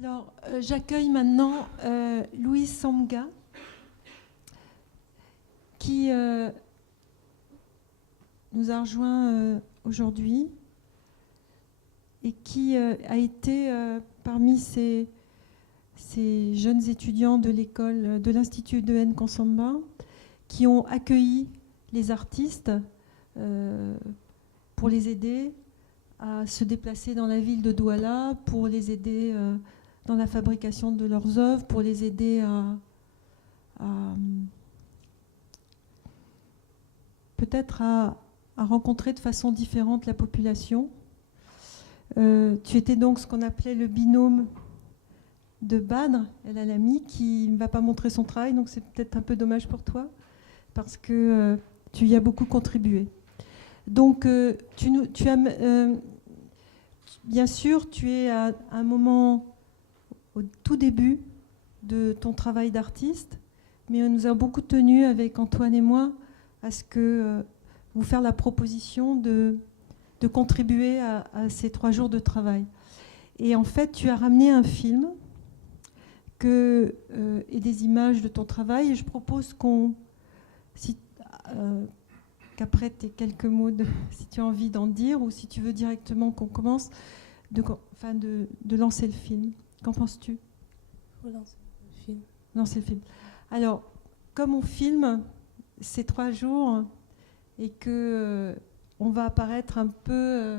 Alors, j'accueille maintenant Louise Samga, qui nous a rejoint aujourd'hui et qui a été parmi ces jeunes étudiants de l'école de l'Institut de N. Konsamba qui ont accueilli les artistes pour les aider à se déplacer dans la ville de Douala, pour les aider dans la fabrication de leurs œuvres, pour les aider peut-être à rencontrer de façon différente la population. Tu étais donc ce qu'on appelait le binôme de Badr El Alami, qui ne va pas montrer son travail, donc c'est peut-être un peu dommage pour toi, parce que tu y as beaucoup contribué. Donc, bien sûr, tu es à un moment au tout début de ton travail d'artiste, mais nous avons beaucoup tenu avec Antoine et moi à ce que vous faire la proposition de contribuer à ces 3 jours de travail. Et en fait, tu as ramené un film et des images de ton travail, et je propose qu'après tes quelques mots, si tu as envie d'en dire, ou si tu veux directement qu'on commence, de lancer le film. Qu'en penses-tu ? Lancer le film. Lancer le film. Alors, comme on filme ces 3 jours et que on va apparaître un peu,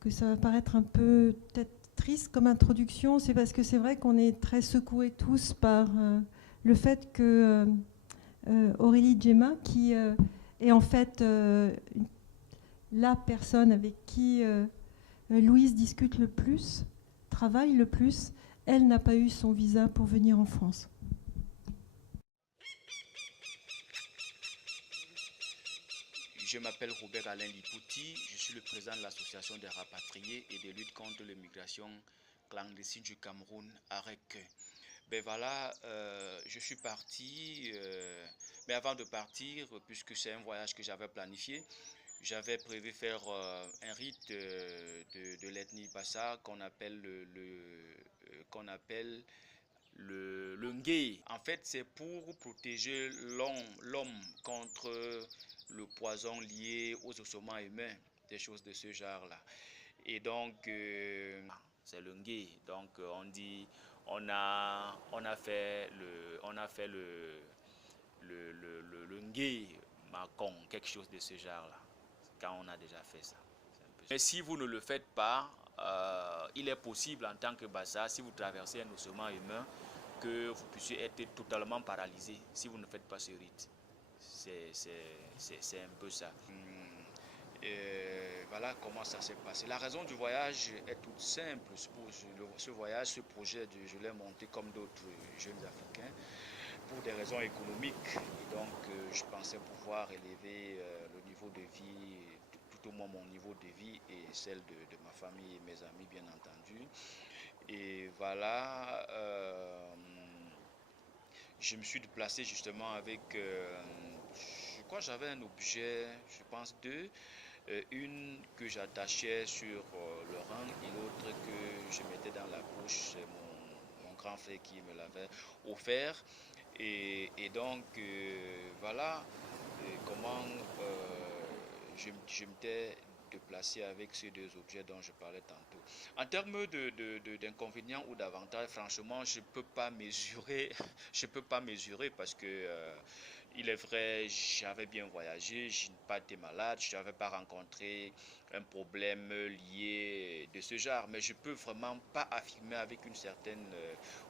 que ça va paraître un peu peut-être triste comme introduction, c'est parce que c'est vrai qu'on est très secoués tous par le fait que Aurélie Djema, qui est en fait la personne avec qui Louise discute le plus, travaille le plus, elle n'a pas eu son visa pour venir en France. Je m'appelle Robert Alain Lipouti, je suis le président de l'association des rapatriés et de lutte contre l'immigration clandestine du Cameroun, AREC. Ben voilà, je suis parti, mais avant de partir, puisque c'est un voyage que j'avais planifié, j'avais prévu faire un rite de l'ethnie Bassa qu'on appelle le Ngé. En fait, c'est pour protéger l'homme contre le poison lié aux ossements humains, des choses de ce genre-là. Et donc, c'est le Ngé. Donc, on a fait le Ngé Macon, quelque chose de ce genre-là, quand on a déjà fait ça. Mais si vous ne le faites pas, il est possible en tant que Bassa, si vous traversez un ossement humain, que vous puissiez être totalement paralysé si vous ne faites pas ce rite. C'est un peu ça. Voilà comment ça s'est passé. La raison du voyage est toute simple. Ce voyage, ce projet, je l'ai monté comme d'autres jeunes Africains pour des raisons économiques. Et donc, je pensais pouvoir élever le niveau de vie, tout au moins mon niveau de vie et celle de ma famille et mes amis, bien entendu. Et voilà, je me suis déplacé justement avec, je crois que j'avais un objet, je pense 2, une que j'attachais sur le rang et l'autre que je mettais dans la poche, c'est mon grand frère qui me l'avait offert. Et donc, voilà comment je m'étais déplacé avec ces 2 objets dont je parlais tantôt. En termes d'inconvénients ou d'avantages, franchement, je peux pas mesurer, je peux pas mesurer parce que il est vrai, j'avais bien voyagé, je n'ai pas été malade, je n'avais pas rencontré un problème lié de ce genre, mais je peux vraiment pas affirmer avec une certaine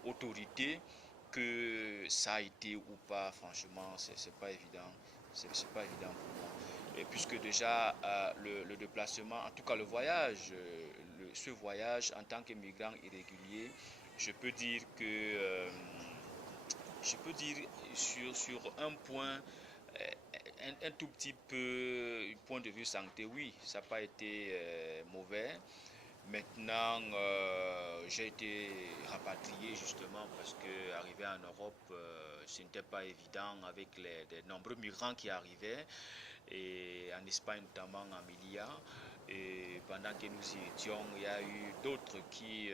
autorité que ça a été ou pas. Franchement, c'est pas évident, c'est pas évident pour moi. Et puisque déjà le déplacement, en tout cas le voyage, ce voyage en tant qu'immigrant irrégulier, je peux dire que sur un point, un tout petit peu, point de vue santé, oui, ça n'a pas été mauvais. Maintenant, j'ai été rapatrié justement parce que arrivé en Europe, ce n'était pas évident avec les nombreux migrants qui arrivaient, et en Espagne notamment, en Melilla. Et pendant que nous y étions, il y a eu d'autres qui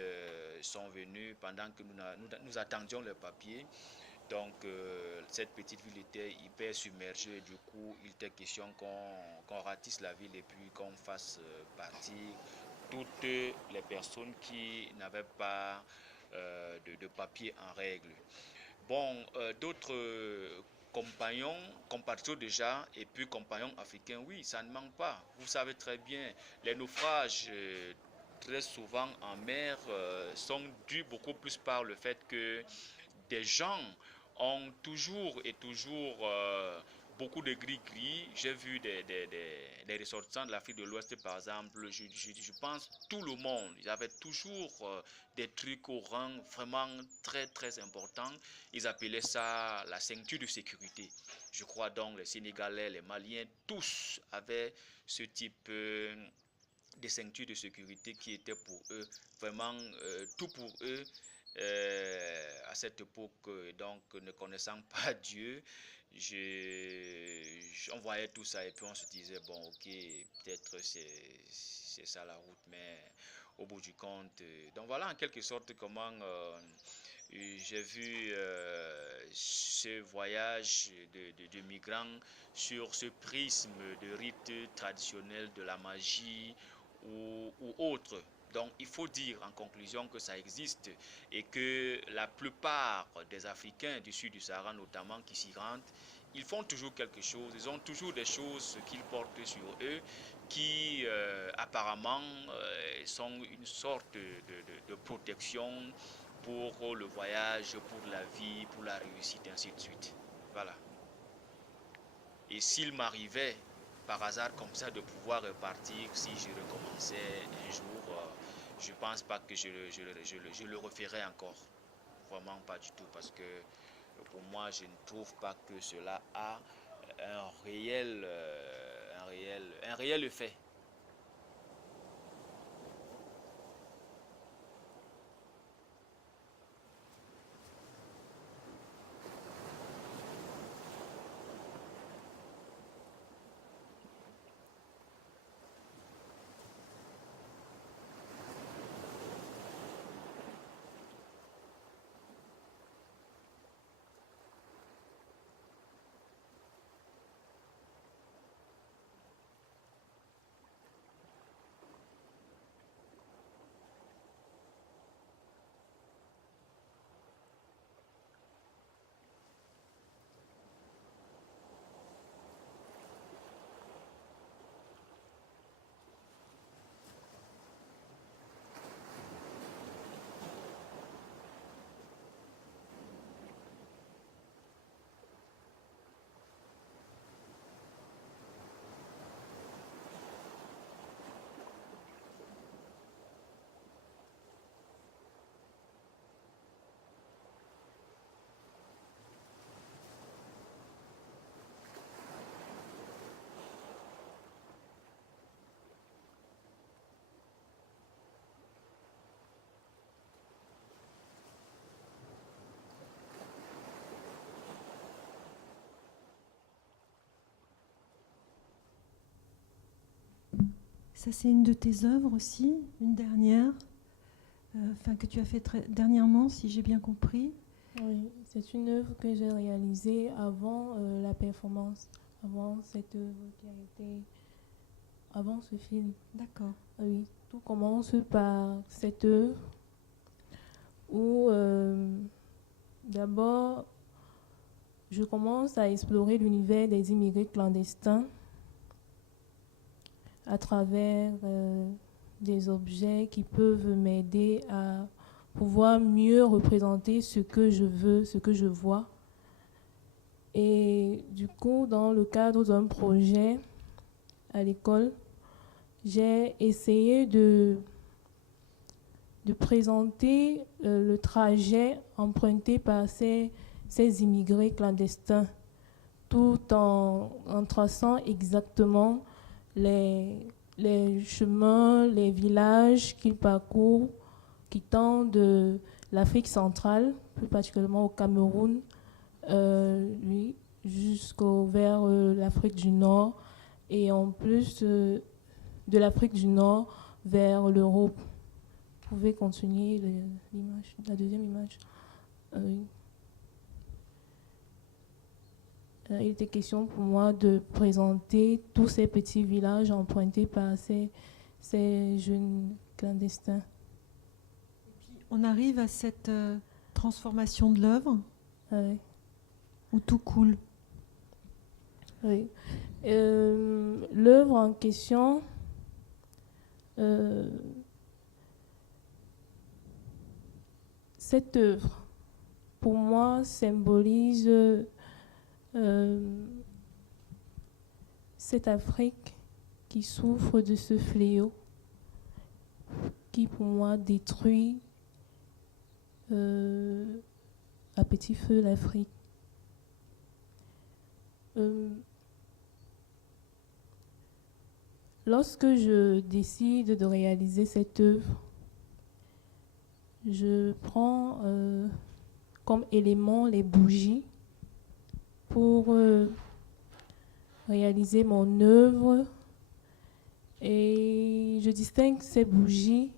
sont venus pendant que nous attendions le papier. Donc, cette petite ville était hyper submergée. Du coup, il était question qu'on ratisse la ville et puis qu'on fasse partir toutes les personnes qui n'avaient pas de papier en règle. Bon, d'autres compagnons, compatriotes déjà, et puis compagnons africains, oui, ça ne manque pas. Vous savez très bien, les naufrages très souvent en mer sont dus beaucoup plus par le fait que des gens ont toujours et toujours beaucoup de gris-gris. J'ai vu des ressortissants de l'Afrique de l'Ouest, par exemple. Je pense tout le monde. Ils avaient toujours des trucs au rang vraiment très, très importants. Ils appelaient ça la ceinture de sécurité. Je crois donc les Sénégalais, les Maliens, tous avaient ce type de ceintures de sécurité qui étaient pour eux vraiment tout pour eux à cette époque, donc ne connaissant pas Dieu, on voyait tout ça et puis on se disait, bon, ok, peut-être c'est ça la route, mais au bout du compte, donc voilà en quelque sorte comment j'ai vu ce voyage de migrants sur ce prisme de rites traditionnels de la magie ou autre. Donc il faut dire en conclusion que ça existe et que la plupart des Africains du sud du Sahara notamment qui s'y rendent, ils font toujours quelque chose, ils ont toujours des choses qu'ils portent sur eux qui apparemment sont une sorte de protection pour le voyage, pour la vie, pour la réussite, ainsi de suite. Voilà. Et s'il m'arrivait par hasard comme ça de pouvoir repartir, si je recommençais un jour, je pense pas que je le referais encore. Vraiment pas du tout, parce que pour moi, je ne trouve pas que cela a un réel effet. Ça, c'est une de tes œuvres aussi, une dernière, que tu as fait dernièrement, si j'ai bien compris. Oui, c'est une œuvre que j'ai réalisée avant la performance, avant cette œuvre qui a été, avant ce film. D'accord. Oui, tout commence par cette œuvre où d'abord je commence à explorer l'univers des immigrés clandestins à travers des objets qui peuvent m'aider à pouvoir mieux représenter ce que je veux, ce que je vois. Et du coup, dans le cadre d'un projet à l'école, j'ai essayé de présenter le trajet emprunté par ces immigrés clandestins, tout en traçant exactement les chemins, les villages qu'ils parcourent, quittant de l'Afrique centrale, plus particulièrement au Cameroun, vers l'Afrique du Nord. Et en plus, de l'Afrique du Nord vers l'Europe. Vous pouvez continuer l'image, la deuxième image. Il était question pour moi de présenter tous ces petits villages empruntés par ces jeunes clandestins. Et puis on arrive à cette transformation de l'œuvre où tout coule. Oui. L'œuvre en question cette œuvre, pour moi, symbolise cette Afrique qui souffre de ce fléau qui, pour moi, détruit à petit feu l'Afrique. Lorsque je décide de réaliser cette œuvre, je prends comme élément les bougies pour réaliser mon œuvre et je distingue ces bougies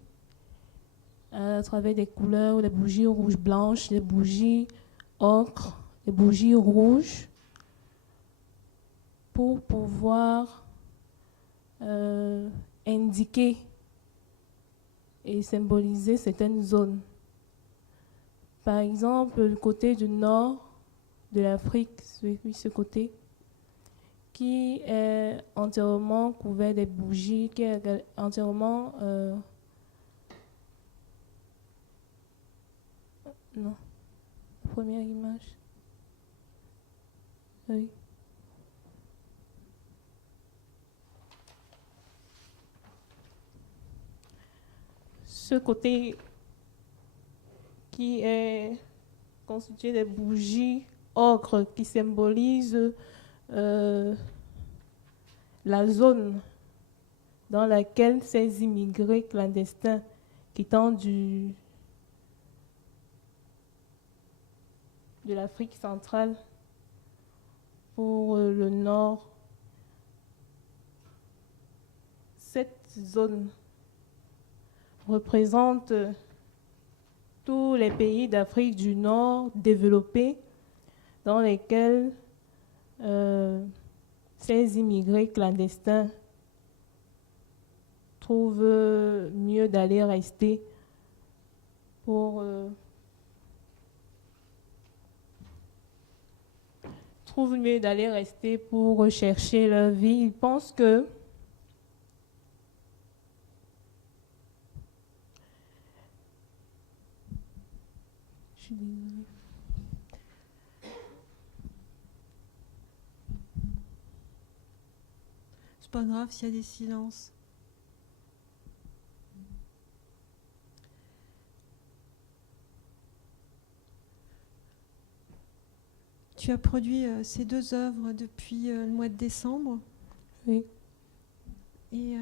à travers des couleurs, les bougies rouges blanches, les bougies ocre, les bougies rouges pour pouvoir indiquer et symboliser certaines zones. Par exemple, le côté du nord de l'Afrique, ce côté, qui est entièrement couvert des bougies, qui est entièrement... non, la première image. Oui. Ce côté qui est constitué des bougies ocre qui symbolise la zone dans laquelle ces immigrés clandestins quittant de l'Afrique centrale pour le nord, cette zone représente tous les pays d'Afrique du Nord développés dans lesquels ces immigrés clandestins trouvent mieux d'aller rester pour rechercher leur vie. Ils pensent que je suis désolée. C'est pas grave s'il y a des silences. Tu as produit ces deux œuvres depuis le mois de décembre. Oui. Et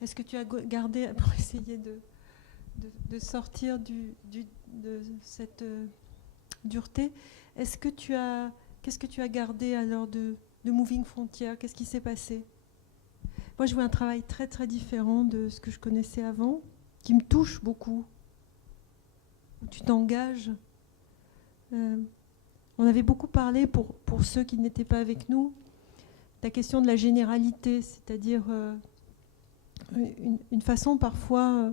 est-ce que tu as gardé, pour essayer de sortir de cette dureté, qu'est-ce que tu as gardé alors de Moving Frontier? Qu'est-ce qui s'est passé? Moi, je vois un travail très très différent de ce que je connaissais avant, qui me touche beaucoup, où tu t'engages. On avait beaucoup parlé, pour ceux qui n'étaient pas avec nous, la question de la généralité, c'est-à-dire une façon parfois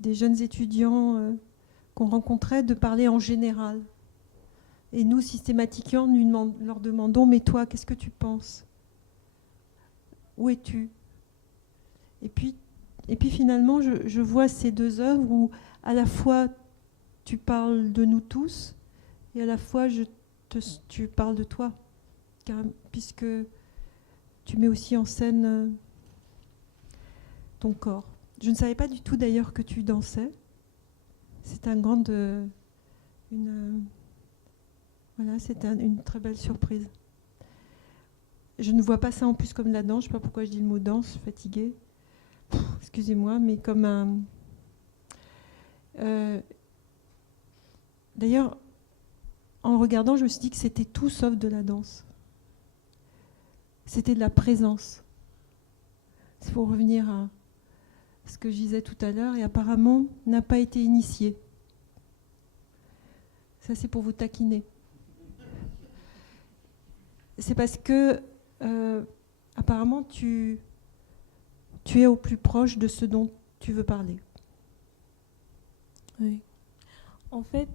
des jeunes étudiants qu'on rencontrait de parler en général. Et nous, systématiquement, leur demandons « Mais toi, qu'est-ce que tu penses? Où es-tu » et puis finalement, je vois ces deux œuvres où à la fois tu parles de nous tous et à la fois tu parles de toi, puisque tu mets aussi en scène ton corps. Je ne savais pas du tout d'ailleurs que tu dansais. C'est une très belle surprise. Je ne vois pas ça en plus comme la danse. Je ne sais pas pourquoi je dis le mot danse, je suis fatiguée. Excusez-moi, mais comme un... D'ailleurs, en regardant, je me suis dit que c'était tout sauf de la danse. c'était de la présence. C'est pour revenir à ce que je disais tout à l'heure, et apparemment n'a pas été initié. Ça, c'est pour vous taquiner. C'est parce que, apparemment, tu es au plus proche de ce dont tu veux parler. Oui. En fait,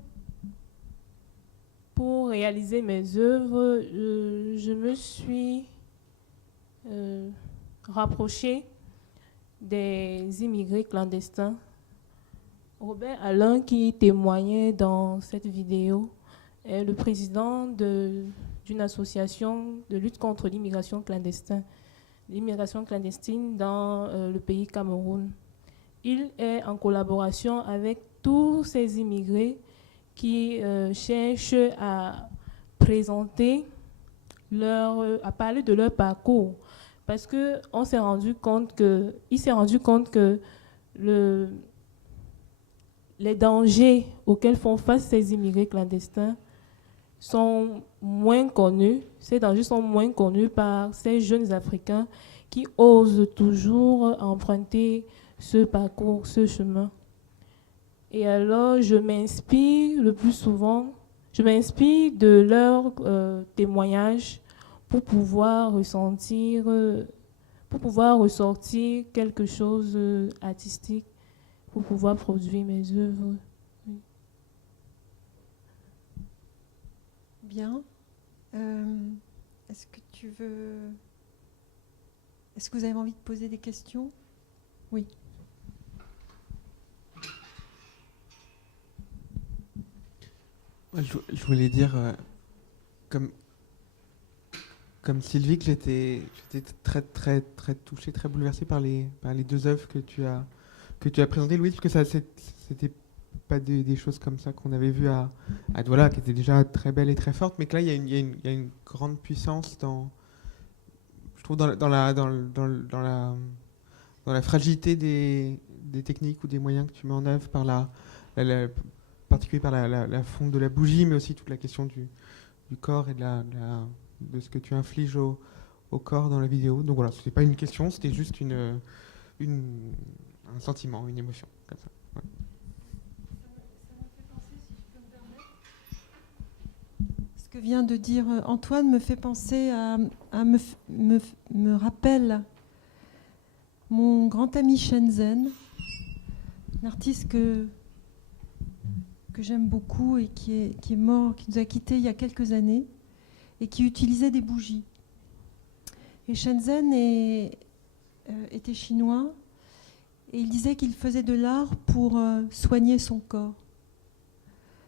pour réaliser mes œuvres, je me suis rapprochée des immigrés clandestins. Robert Alain, qui témoignait dans cette vidéo, est le président d'une association de lutte contre l'immigration clandestine dans le pays Cameroun. Il est en collaboration avec tous ces immigrés qui cherchent à présenter à parler de leur parcours. Parce qu'il s'est rendu compte que les dangers auxquels font face ces immigrés clandestins sont moins connus. Ces dangers sont moins connus par ces jeunes Africains qui osent toujours emprunter ce parcours, ce chemin. Et alors, je m'inspire le plus souvent, de leurs témoignages pour pouvoir ressortir quelque chose artistique, pour pouvoir produire mes œuvres. Oui. Bien. Est-ce que vous avez envie de poser des questions? Oui. Je voulais dire, comme Sylvie, que j'étais très, très, très touché, très bouleversé par les deux œuvres que tu as présentées, Louise, parce que c'était pas des choses comme ça qu'on avait vues à Douala, qui étaient déjà très belles et très fortes, mais que là, il y a une grande puissance je trouve, dans la fragilité des techniques ou des moyens que tu mets en œuvre, particulier par la fonte de la bougie, mais aussi toute la question du corps et de ce que tu infliges au corps dans la vidéo. Donc voilà, ce n'était pas une question, c'était juste un sentiment, une émotion. Comme ça. Ouais. Ce que vient de dire Antoine me fait penser me rappelle mon grand ami Shenzhen, un artiste que j'aime beaucoup et qui est mort, qui nous a quittés il y a quelques années, et qui utilisait des bougies. Et Shenzhen était chinois, et il disait qu'il faisait de l'art pour soigner son corps,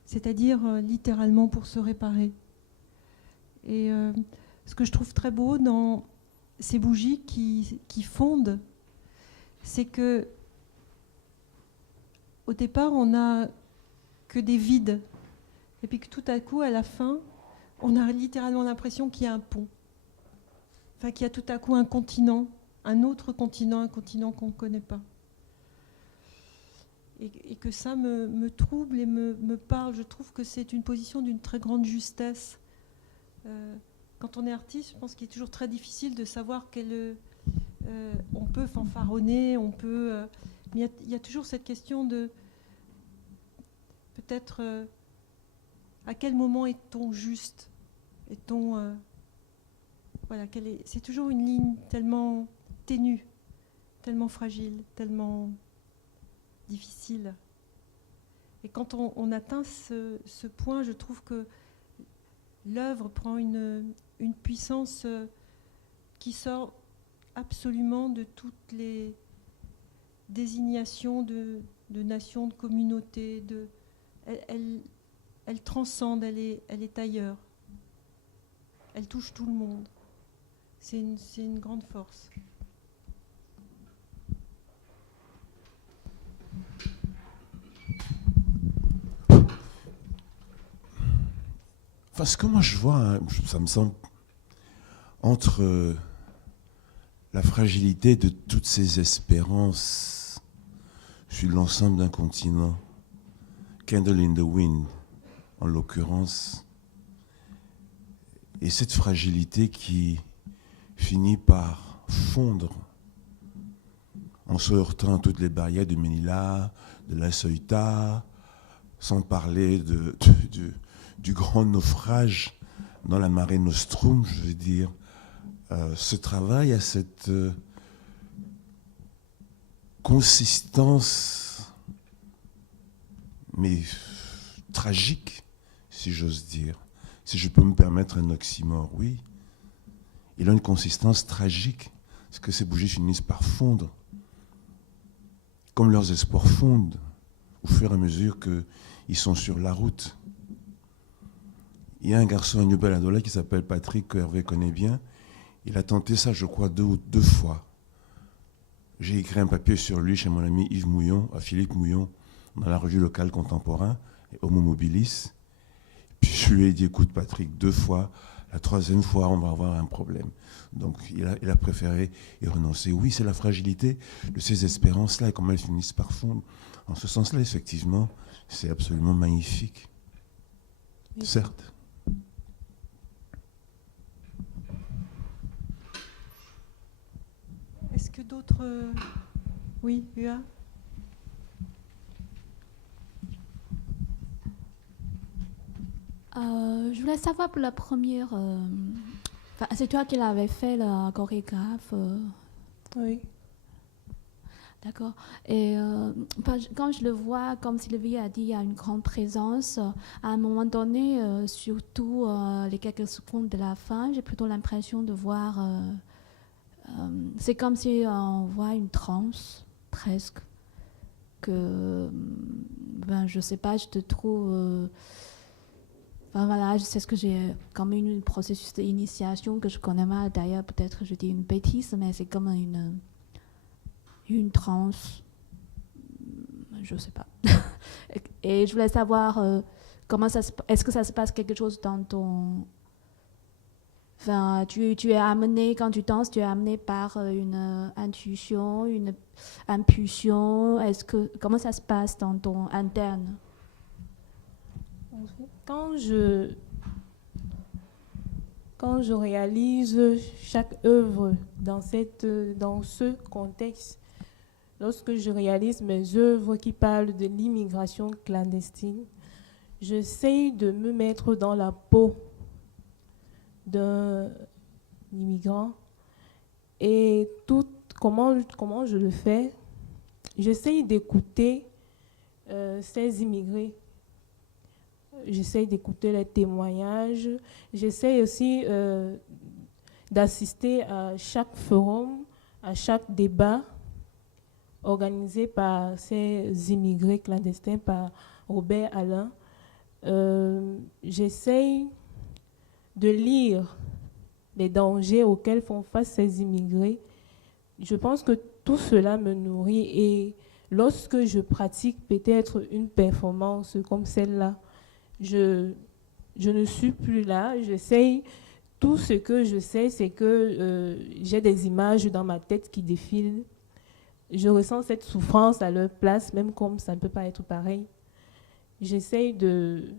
c'est-à-dire littéralement pour se réparer. Et ce que je trouve très beau dans ces bougies qui fondent, c'est que au départ, on n'a que des vides, et puis que tout à coup, à la fin, on a littéralement l'impression qu'il y a un pont. Enfin, qu'il y a tout à coup un continent, un autre continent, un continent qu'on ne connaît pas. Et que ça me trouble et me parle. Je trouve que c'est une position d'une très grande justesse. Quand on est artiste, je pense qu'il est toujours très difficile de savoir on peut fanfaronner, mais il y a toujours cette question de peut-être à quel moment est-on juste, voilà, c'est toujours une ligne tellement ténue, tellement fragile, tellement difficile. Et quand on atteint ce point, je trouve que l'œuvre prend une puissance qui sort absolument de toutes les désignations de nations, de communautés. Elle transcende, elle est ailleurs. Elle touche tout le monde. C'est une grande force. Enfin, ce que moi je vois, ça me semble, entre la fragilité de toutes ces espérances sur l'ensemble d'un continent, Candle in the Wind, en l'occurrence, et cette fragilité qui finit par fondre en se heurtant à toutes les barrières de Manila, de la Ceuta, sans parler du grand naufrage dans la Mare Nostrum, je veux dire. Ce travail a cette consistance, mais tragique, si j'ose dire. Si je peux me permettre un oxymore, oui. Il a une consistance tragique, parce que ces bougies finissent par fondre, comme leurs espoirs fondent, au fur et à mesure qu'ils sont sur la route. Il y a un garçon à New Beladola qui s'appelle Patrick, que Hervé connaît bien. Il a tenté ça, je crois, deux fois. J'ai écrit un papier sur lui chez mon ami Yves Mouillon, à Philippe Mouillon, dans la revue locale Contemporain, Homo Mobilis. Puis je lui ai dit, écoute Patrick, 2 fois, la 3e fois, on va avoir un problème. Donc il a préféré y renoncer. Oui, c'est la fragilité de ces espérances-là et comment elles finissent par fondre. En ce sens-là, effectivement, c'est absolument magnifique. Oui. Certes. Est-ce que d'autres... Oui, Ua ? Je voulais savoir pour la première... c'est toi qui l'avais fait, la chorégraphe. Oui. D'accord. Et quand je le vois, comme Sylvie a dit, il y a une grande présence. À un moment donné, surtout les quelques secondes de la fin, j'ai plutôt l'impression de voir... c'est comme si on voit une transe, presque. Que, je sais pas, je te trouve... voilà, c'est ce que j'ai comme un processus d'initiation que je connais mal. D'ailleurs, peut-être je dis une bêtise, mais c'est comme une transe. Je sais pas. Et je voulais savoir comment ça se... Est-ce que ça se passe quelque chose dans ton... Enfin, tu es amené, quand tu danses, tu es amené par une intuition, une impulsion. Comment ça se passe dans ton interne? Quand je réalise chaque œuvre dans ce contexte, lorsque je réalise mes œuvres qui parlent de l'immigration clandestine, j'essaie de me mettre dans la peau d'un immigrant et comment je le fais, j'essaie d'écouter ces immigrés. J'essaie d'écouter les témoignages. J'essaie aussi d'assister à chaque forum, à chaque débat organisé par ces immigrés clandestins, par Robert Alain. J'essaie de lire les dangers auxquels font face ces immigrés. Je pense que tout cela me nourrit et lorsque je pratique peut-être une performance comme celle-là, je ne suis plus là, j'essaye. Tout ce que je sais, c'est que j'ai des images dans ma tête qui défilent. Je ressens cette souffrance à leur place, même comme ça ne peut pas être pareil. J'essaye de...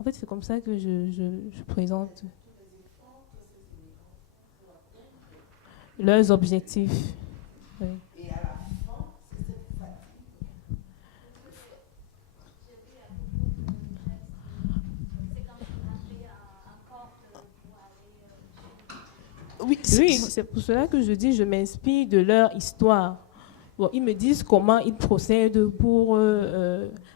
En fait, c'est comme ça que je présente leurs objectifs. Oui. Oui, c'est pour cela que je dis je m'inspire de leur histoire. Bon, ils me disent comment ils procèdent pour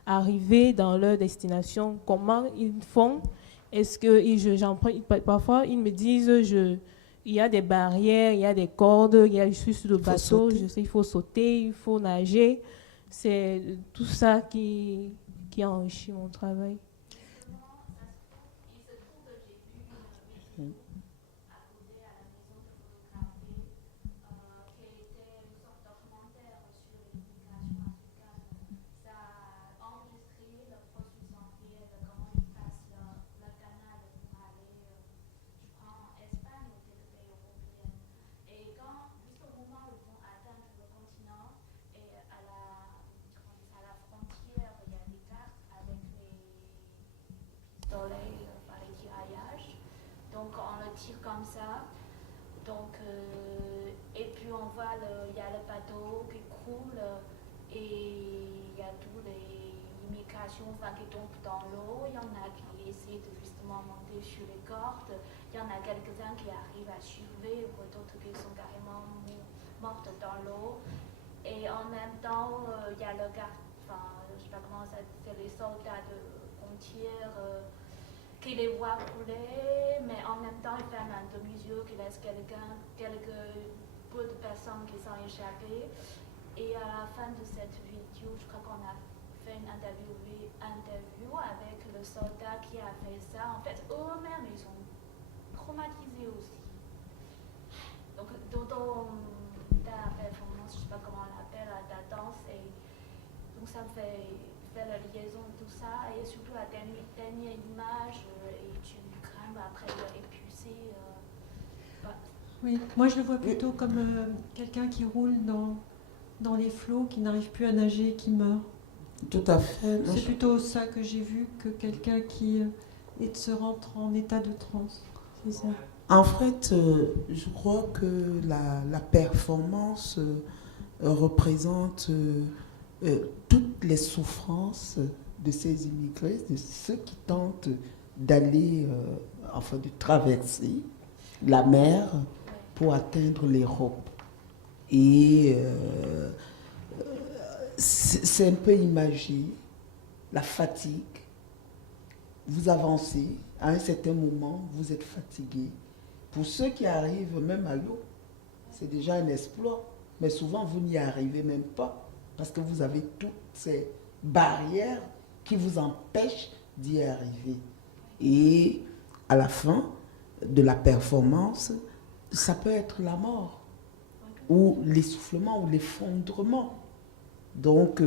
arriver dans leur destination, comment ils font. Est-ce que parfois ils me disent il y a des barrières, il y a des cordes, je suis sur le bateau, je sais il faut sauter, il faut nager. C'est tout ça qui enrichit mon travail. Par les tirailles. Donc on le tire comme ça. Donc, et puis on voit, il y a le bateau qui coule et il y a tous les immigrations qui tombent dans l'eau. Il y en a qui essaient de justement monter sur les cordes. Il y en a quelques-uns qui arrivent à survivre, d'autres qui sont carrément mortes dans l'eau. Et en même temps, il y a le garde, je sais pas comment ça, c'est les soldats de frontières qui les voient couler, mais en même temps, ils ferment un demi-yeux, qui laissent quelques peu de personnes qui sont échappées. Et à la fin de cette vidéo, je crois qu'on a fait une interview avec le soldat qui a fait ça. En fait, eux-mêmes, ils sont traumatisés aussi. Donc, dans la performance, je ne sais pas comment on l'appelle, la danse, et donc ça me fait faire la liaison de tout ça, et surtout la dernière image, et tu crains après épuisé. Oui, moi je le vois plutôt comme quelqu'un qui roule dans les flots, qui n'arrive plus à nager, qui meurt. Tout à fait. C'est plutôt ça que j'ai vu que quelqu'un qui se rentre en état de transe. C'est ça. En fait, je crois que la performance représente toutes les souffrances de ces immigrés, de ceux qui tentent d'aller, de traverser la mer pour atteindre l'Europe. Et c'est un peu imagé, la fatigue. Vous avancez, à un certain moment, vous êtes fatigué. Pour ceux qui arrivent même à l'eau, c'est déjà un exploit. Mais souvent, vous n'y arrivez même pas parce que vous avez toutes ces barrières qui vous empêchent d'y arriver. Et à la fin de la performance, ça peut être la mort ou l'essoufflement ou l'effondrement. Donc,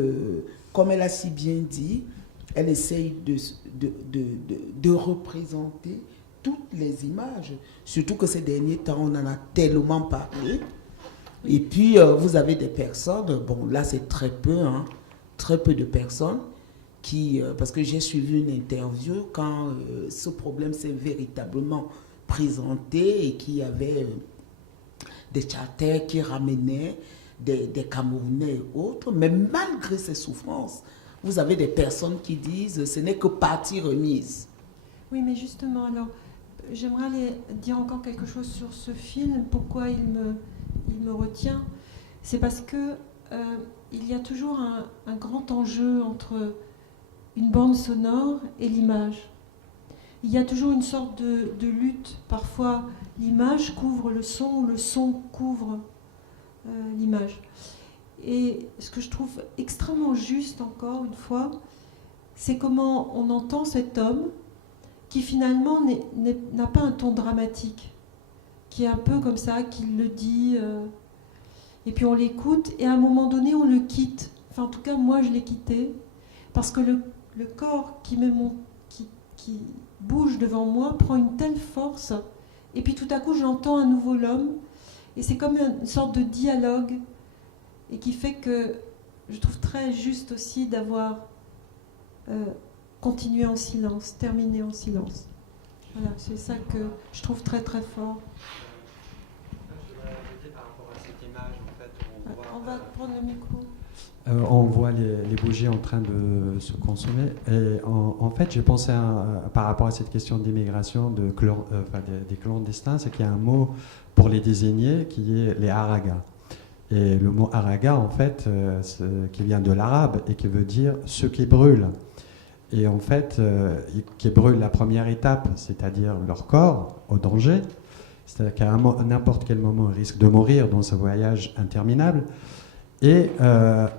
comme elle a si bien dit, elle essaye de représenter toutes les images, surtout que ces derniers temps, on en a tellement parlé. Et puis, vous avez des personnes, bon, là, c'est très peu de personnes qui, parce que j'ai suivi une interview quand ce problème s'est véritablement présenté et qu'il y avait des charters qui ramenaient des Camerounais et autres, mais malgré ces souffrances, vous avez des personnes qui disent ce n'est que partie remise. Oui, mais justement, alors, j'aimerais dire encore quelque chose sur ce film. Pourquoi il me retient? C'est parce que il y a toujours un grand enjeu entre une bande sonore et l'image. Il y a toujours une sorte de lutte. Parfois, l'image couvre le son ou le son couvre l'image. Et ce que je trouve extrêmement juste, encore une fois, c'est comment on entend cet homme qui finalement n'a pas un ton dramatique, qui est un peu comme ça, qui le dit, et puis on l'écoute, et à un moment donné, on le quitte. Enfin, en tout cas, moi, je l'ai quitté, parce que le corps qui bouge devant moi prend une telle force, et puis tout à coup, j'entends à nouveau l'homme, et c'est comme une sorte de dialogue, et qui fait que je trouve très juste aussi d'avoir continué en silence, terminé en silence. Voilà, c'est ça que je trouve très très fort. Je voudrais ajouter par rapport à cette image, en fait, on va prendre le micro. On voit les bougies en train de se consommer. Et en fait, j'ai pensé par rapport à cette question d'immigration des clandestins, c'est qu'il y a un mot pour les désigner qui est les haragas. Et le mot haraga, en fait, qui vient de l'arabe et qui veut dire ceux qui brûlent. Et en fait, qui brûlent la première étape, c'est-à-dire leur corps au danger. C'est-à-dire qu'à n'importe quel moment, ils risquent de mourir dans ce voyage interminable. Et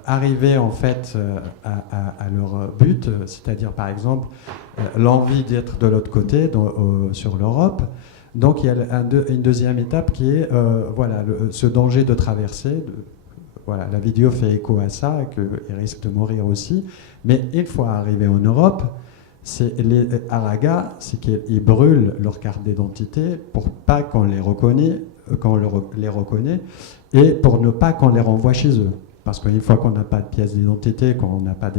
arriver en fait à leur but, c'est-à-dire par exemple l'envie d'être de l'autre côté, sur l'Europe. Donc il y a une deuxième étape qui est ce danger de traverser. La vidéo fait écho à ça, qu'ils risquent de mourir aussi. Mais une fois arrivés en Europe, les haragas, c'est qu'ils brûlent leur carte d'identité pour pas qu'on les reconnaît, et pour ne pas qu'on les renvoie chez eux. Parce qu'une fois qu'on n'a pas de pièce d'identité, qu'on n'a pas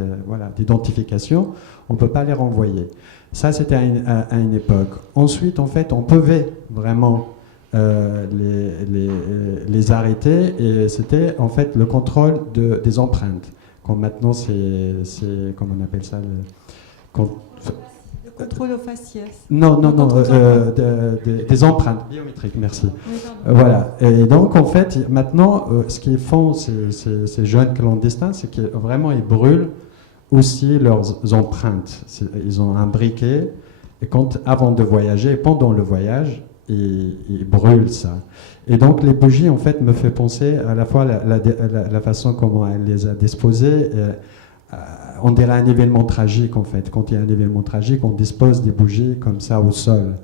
d'identification, on ne peut pas les renvoyer. Ça, c'était à une époque. Ensuite, en fait, on pouvait vraiment les arrêter, et c'était en fait le contrôle des empreintes. Quand maintenant c'est comment on appelle ça Le contrôle au faciès. Non, des empreintes biométriques, merci. Voilà. Et donc, en fait, maintenant, ce qu'ils font, ces jeunes clandestins, c'est qu'ils vraiment, ils brûlent aussi leurs empreintes. Ils ont un briquet, et avant de voyager, et pendant le voyage, ils brûlent ça. Et donc, les bougies, en fait, me fait penser à la fois la façon comment elle les a disposées. On dirait un événement tragique, en fait. Quand il y a un événement tragique, on dispose des bougies comme ça au sol.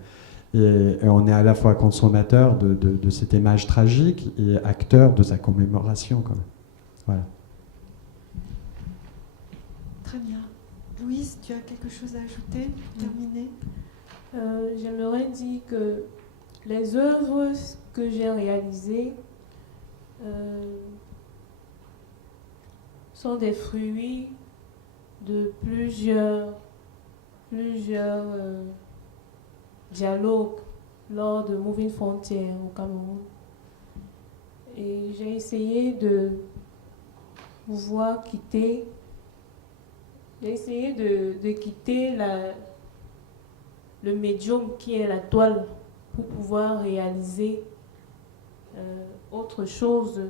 Et on est à la fois consommateur de cette image tragique et acteur de sa commémoration, quand même. Voilà. Très bien. Louise, tu as quelque chose à ajouter pour terminer? J'aimerais dire que les œuvres que j'ai réalisées sont des fruits de plusieurs dialogues lors de Moving Frontier au Cameroun. Et j'ai essayé de pouvoir quitter, le médium qui est la toile pour pouvoir réaliser autre chose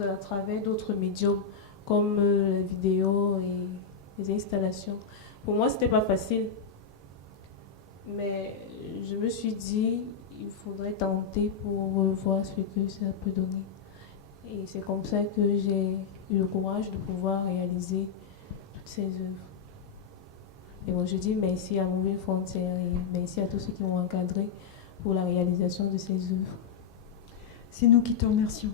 à travers d'autres médiums comme la vidéo et les installations. Pour moi, c'était pas facile, mais je me suis dit il faudrait tenter pour voir ce que ça peut donner. Et c'est comme ça que j'ai eu le courage de pouvoir réaliser toutes ces œuvres. Et bon, je dis merci à Moving Frontier et merci à tous ceux qui m'ont encadré pour la réalisation de ces œuvres. C'est nous qui te remercions.